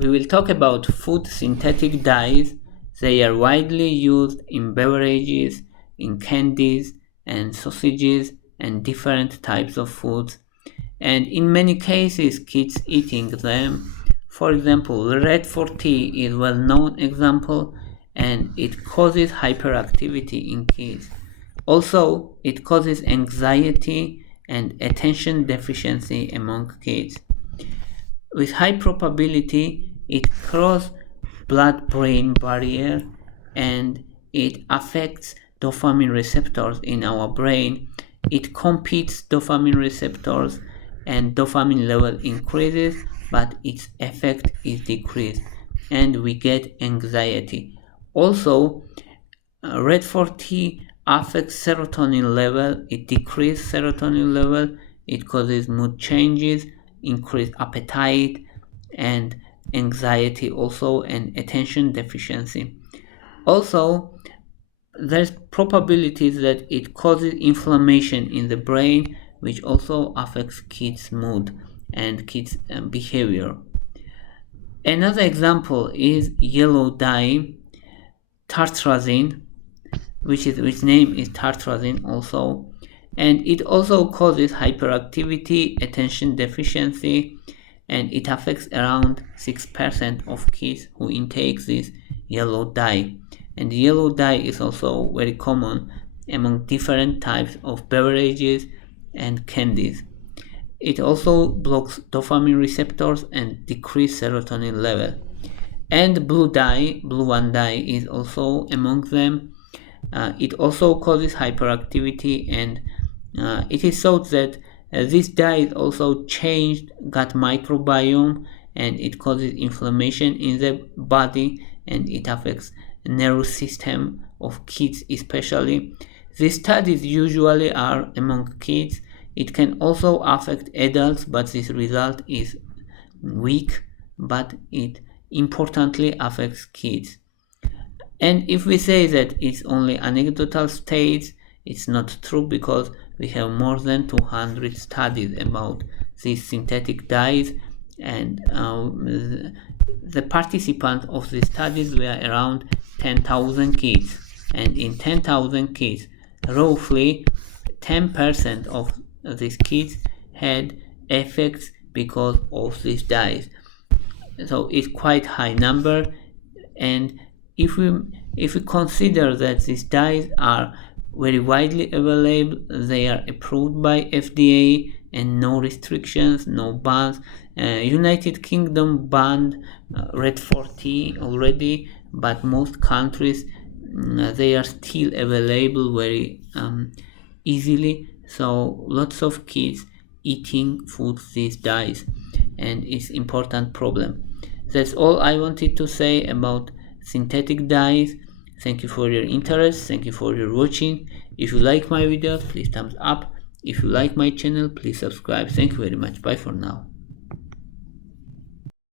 We will talk about food synthetic dyes. They are widely used in beverages, in candies and sausages and different types of foods, and in many cases kids eating them. For example, red for tea is a well-known example, and it causes hyperactivity in kids. Also, it causes anxiety and attention deficiency among kids. With high probability, it crosses blood-brain barrier and it affects dopamine receptors in our brain. It competes dopamine receptors and dopamine level increases, but its effect is decreased and we get anxiety. Also, red 4T affects serotonin level. It decreases serotonin level. It causes mood changes, increased appetite, and anxiety also, and attention deficiency. Also, there's probabilities that it causes inflammation in the brain, which also affects kids' mood and kids' behavior. Another example is yellow dye, tartrazine, which name is tartrazine also, and it also causes hyperactivity, attention deficiency, and it affects around 6% of kids who intake this yellow dye. And yellow dye is also very common among different types of beverages and candies. It also blocks dopamine receptors and decreases serotonin level. And blue 1 dye is also among them. It also causes hyperactivity, and it is thought that this dye also changed gut microbiome, and it causes inflammation in the body, and it affects the nervous system of kids especially. These studies usually are among kids. It can also affect adults, but this result is weak, but it importantly affects kids. And if we say that it's only anecdotal states, it's not true, because we have more than 200 studies about these synthetic dyes, and the participants of the studies were around 10,000 kids, and in 10,000 kids, roughly 10% of these kids had effects because of these dyes. So it's quite high number, and if we consider that these dyes are very widely available, they are approved by FDA and no restrictions, no bans. United Kingdom banned red 4T already, but most countries they are still available very easily. So lots of kids eating foods these dyes, and it's important problem. That's all I wanted to say about synthetic dyes. Thank you for your interest. Thank you for your watching. If you like my videos, please thumbs up. If you like my channel, please subscribe. Thank you very much. Bye for now.